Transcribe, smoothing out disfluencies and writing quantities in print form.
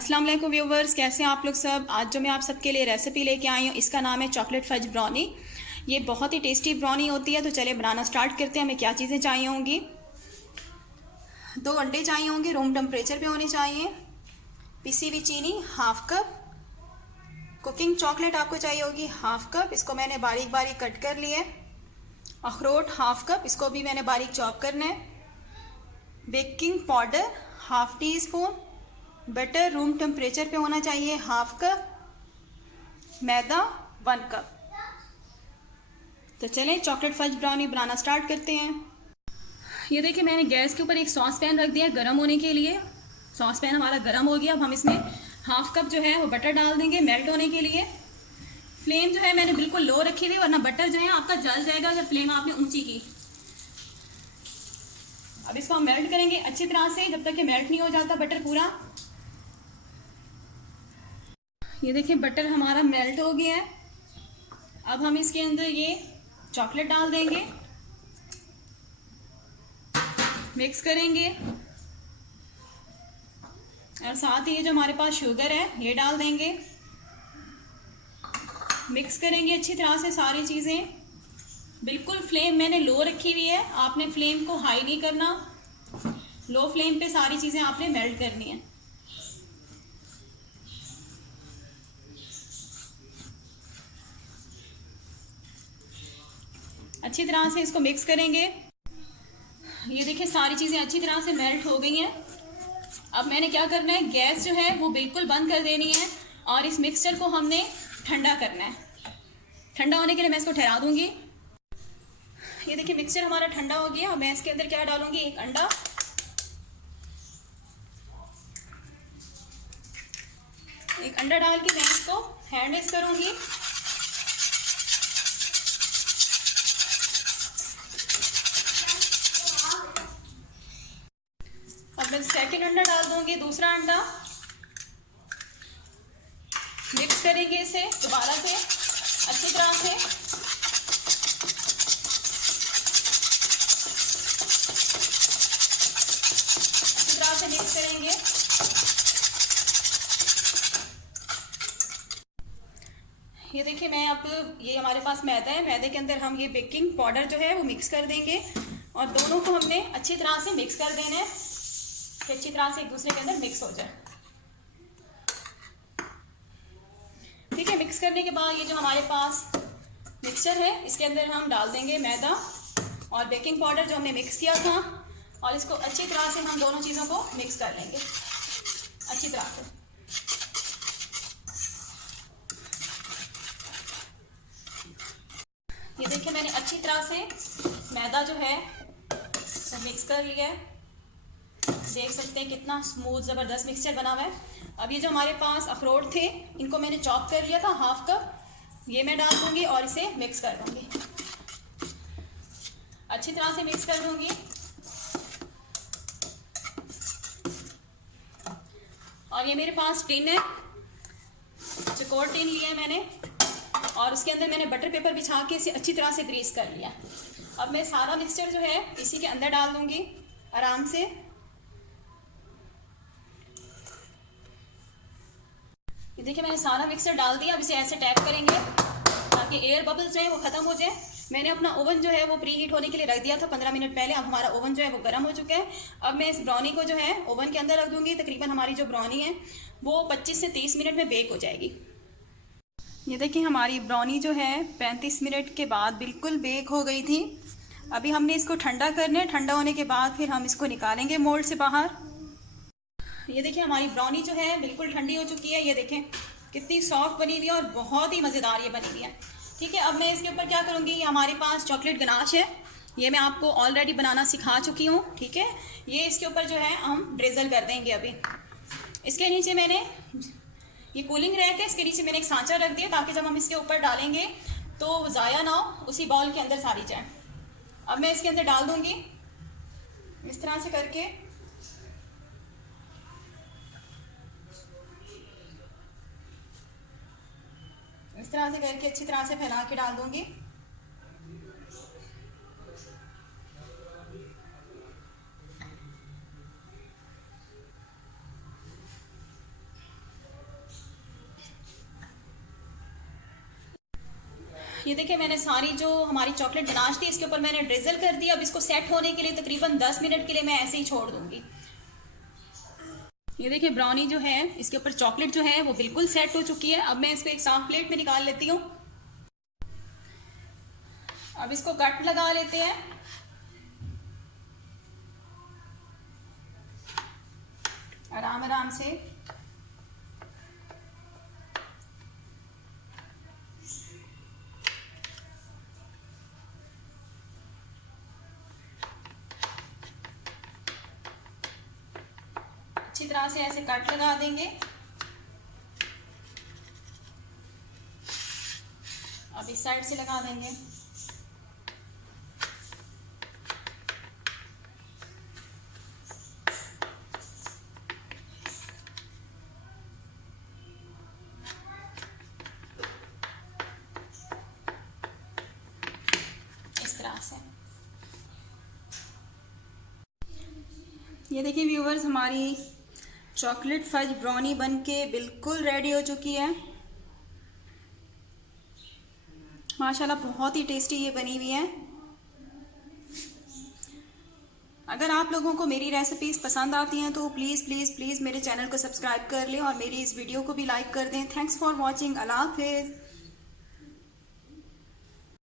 अस्सलाम वालेकुम व्यूवर्स, कैसे हैं आप लोग सब। आज जो मैं आप सबके लिए रेसिपी लेके आई हूँ इसका नाम है चॉकलेट फज ब्राउनी। ये बहुत ही टेस्टी ब्राउनी होती है। तो चलिए बनाना स्टार्ट करते हैं। हमें क्या चीज़ें चाहिए होंगी। 2 अंडे चाहिए होंगे, रूम टेम्परेचर पे होने चाहिए। पिसी हुई चीनी हाफ कप। कुकिंग चॉकलेट आपको चाहिए होगी हाफ कप, इसको मैंने बारीक बारीक कट कर लिया है। अखरोट हाफ कप, इसको भी मैंने बारीक चॉप करना है। Baking powder half tea spoon. Butter room temperature पे होना चाहिए हाफ कप। मैदा 1 कप। तो चलें चॉकलेट फज ब्राउनी बनाना स्टार्ट करते हैं। ये देखिए मैंने गैस के ऊपर एक सॉस पैन रख दिया है गर्म होने के लिए। सॉस पैन हमारा गर्म हो गया। अब हम इसमें हाफ कप जो है वो बटर डाल देंगे मेल्ट होने के लिए। फ्लेम जो है मैंने बिल्कुल लो रखी हुई, वरना बटर जो है आपका जल जाएगा अगर फ्लेम आपने ऊंची की। अब इसको हम मेल्ट करेंगे अच्छी तरह से जब तक कि मेल्ट नहीं हो जाता बटर पूरा। ये देखिए बटर हमारा मेल्ट हो गया है। अब हम इसके अंदर ये चॉकलेट डाल देंगे, मिक्स करेंगे और साथ ही ये जो हमारे पास शुगर है ये डाल देंगे। मिक्स करेंगे अच्छी तरह से सारी चीज़ें। बिल्कुल फ्लेम मैंने लो रखी हुई है, आपने फ्लेम को हाई नहीं करना। लो फ्लेम पे सारी चीज़ें आपने मेल्ट करनी है। अच्छी तरह से इसको मिक्स करेंगे। ये देखिए सारी चीज़ें अच्छी तरह से मेल्ट हो गई हैं। अब मैंने क्या करना है, गैस जो है वो बिल्कुल बंद कर देनी है और इस मिक्सचर को हमने ठंडा करना है। ठंडा होने के लिए मैं इसको ठहरा दूंगी। ये देखिए मिक्सचर हमारा ठंडा हो गया। अब मैं इसके अंदर क्या डालूंगी, एक अंडा। एक अंडा डाल के मैं इसको हैंड मिक्स करूंगी। अब मैं सेकंड अंडा डाल दूंगी, दूसरा अंडा। मिक्स करेंगे इसे दोबारा से अच्छी तरह से। अच्छी तरह से मिक्स करेंगे। ये देखिए मैं अब ये हमारे पास मैदा है, मैदे के अंदर हम ये बेकिंग पाउडर जो है वो मिक्स कर देंगे और दोनों को हमने अच्छी तरह से मिक्स कर देना है कि अच्छी तरह से एक दूसरे के अंदर मिक्स हो जाए। ठीक है, मिक्स करने के बाद ये जो हमारे पास मिक्सचर है इसके अंदर हम डाल देंगे मैदा और बेकिंग पाउडर जो हमने मिक्स किया था और इसको अच्छी तरह से हम दोनों चीज़ों को मिक्स कर लेंगे अच्छी तरह से। ये देखिए मैंने अच्छी तरह से मैदा जो है मिक्स कर लिया है। देख सकते हैं कितना स्मूथ ज़बरदस्त मिक्सचर बना हुआ है। अब ये जो हमारे पास अखरोट थे इनको मैंने चॉप कर लिया था हाफ कप, ये मैं डाल दूंगी और इसे मिक्स कर दूंगी। अच्छी तरह से मिक्स कर दूंगी। और ये मेरे पास टिन है, चकोर टिन लिया है मैंने और उसके अंदर मैंने बटर पेपर बिछा के इसे अच्छी तरह से ग्रीस कर लिया। अब मैं सारा मिक्सचर जो है इसी के अंदर डाल दूंगी आराम से। ये देखिए मैंने सारा मिक्सचर डाल दिया। अब इसे ऐसे टैप करेंगे ताकि एयर बबल्स जो है वो ख़त्म हो जाए। मैंने अपना ओवन जो है वो प्री हीट होने के लिए रख दिया था 15 मिनट पहले। अब हमारा ओवन जो है वो गर्म हो चुका है। अब मैं इस ब्राउनी को जो है ओवन के अंदर रख दूंगी। तकरीबन हमारी जो ब्राउनी है वो 25 से 30 मिनट में बेक हो जाएगी। ये देखिए हमारी ब्राउनी जो है 35 मिनट के बाद बिल्कुल बेक हो गई थी। अभी हमने इसको ठंडा करना है। ठंडा होने के बाद फिर हम इसको निकालेंगे मोल्ड से बाहर। ये देखिए हमारी ब्राउनी जो है बिल्कुल ठंडी हो चुकी है। ये देखें कितनी सॉफ्ट बनी हुई है और बहुत ही मज़ेदार ये बनी हुई है। ठीक है, अब मैं इसके ऊपर क्या करूँगी, ये हमारे पास चॉकलेट गनाश है, ये मैं आपको ऑलरेडी बनाना सिखा चुकी हूँ। ठीक है, ये इसके ऊपर जो है हम ड्रिजल कर देंगे। अभी इसके नीचे मैंने ये कूलिंग रैक है, इसके नीचे मैंने एक सांचा रख दिया ताकि जब हम इसके ऊपर डालेंगे तो ज़ाया ना हो, उसी बाउल के अंदर सारी जाए। अब मैं इसके अंदर डाल दूँगी इस तरह से करके। इस तरह से करके अच्छी तरह से फैला के डाल दूंगी। ये देखिए मैंने सारी जो हमारी चॉकलेट गनाश थी इसके ऊपर मैंने ड्रिजल कर दिया। अब इसको सेट होने के लिए तकरीबन 10 मिनट के लिए मैं ऐसे ही छोड़ दूंगी। ये देखिए ब्राउनी जो है इसके ऊपर चॉकलेट जो है वो बिल्कुल सेट हो चुकी है। अब मैं इसको एक साफ प्लेट में निकाल लेती हूँ। अब इसको कट लगा लेते हैं। आराम आराम से। अच्छी तरह से ऐसे कट लगा देंगे। अब इस साइड से लगा देंगे। इस तरह से। ये देखिए व्यूवर्स, हमारी चॉकलेट फज ब्राउनी बनके बिल्कुल रेडी हो चुकी है। माशाल्लाह बहुत ही टेस्टी ये बनी हुई है। अगर आप लोगों को मेरी रेसिपीज़ पसंद आती हैं तो प्लीज़ प्लीज़ प्लीज़ मेरे चैनल को सब्सक्राइब कर लें और मेरी इस वीडियो को भी लाइक कर दें। Thanks for watching. अल्लाह हाफिज़।